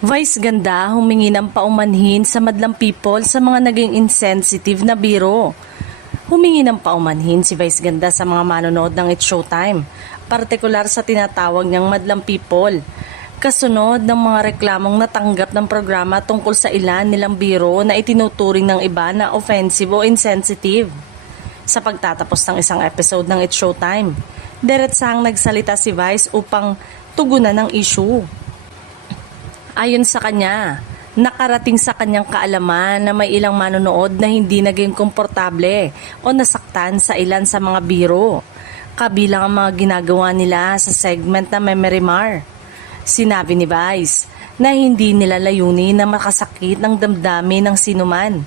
Vice Ganda humingi ng paumanhin sa madlang people sa mga naging insensitive na biro. Humingi ng paumanhin si Vice Ganda sa mga manonood ng It's Showtime, partikular sa tinatawag niyang madlang people. Kasunod ng mga reklamong natanggap ng programa tungkol sa ilan nilang biro na itinuturing ng iba na offensive o insensitive. Sa pagtatapos ng isang episode ng It's Showtime, diretsahang nagsalita si Vice upang tugunan ng issue. Ayon sa kanya, nakarating sa kanyang kaalaman na may ilang manonood na hindi naging komportable o nasaktan sa ilan sa mga biro, kabilang ang mga ginagawa nila sa segment na Memory Mar. Sinabi ni Vice na hindi nila layunin na makasakit ng damdamin ng sinuman.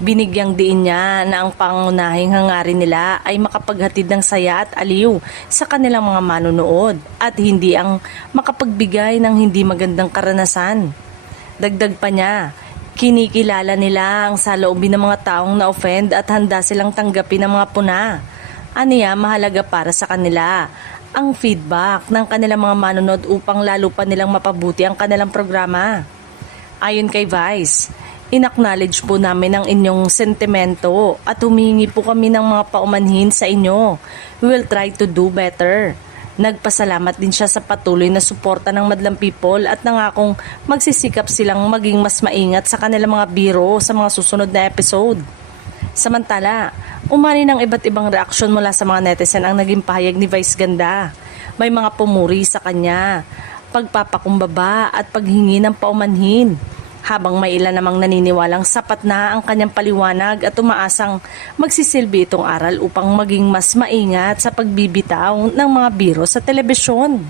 Binigyang diin niya na ang pangunahing hangarin nila ay makapaghatid ng saya at aliw sa kanilang mga manonood at hindi ang makapagbigay ng hindi magandang karanasan. Dagdag pa niya, kinikilala nila ang saloobin ng mga taong na-offend at handa silang tanggapin ang mga puna. Aniya mahalaga para sa kanila ang feedback ng kanilang mga manonood upang lalo pa nilang mapabuti ang kanilang programa. Ayon kay Vice, in-acknowledge po namin ang inyong sentimento at humingi po kami ng mga paumanhin sa inyo. We will try to do better. Nagpasalamat din siya sa patuloy na suporta ng madlang people at nangakong magsisikap silang maging mas maingat sa kanilang mga biro sa mga susunod na episode. Samantala, umani ng iba't ibang reaksyon mula sa mga netizen ang naging pahayag ni Vice Ganda. May mga pumuri sa kanya, pagpapakumbaba at paghingi ng paumanhin. Habang may ilan namang naniniwalang sapat na ang kanyang paliwanag at umaasang magsisilbi itong aral upang maging mas maingat sa pagbibitaw ng mga biro sa telebisyon.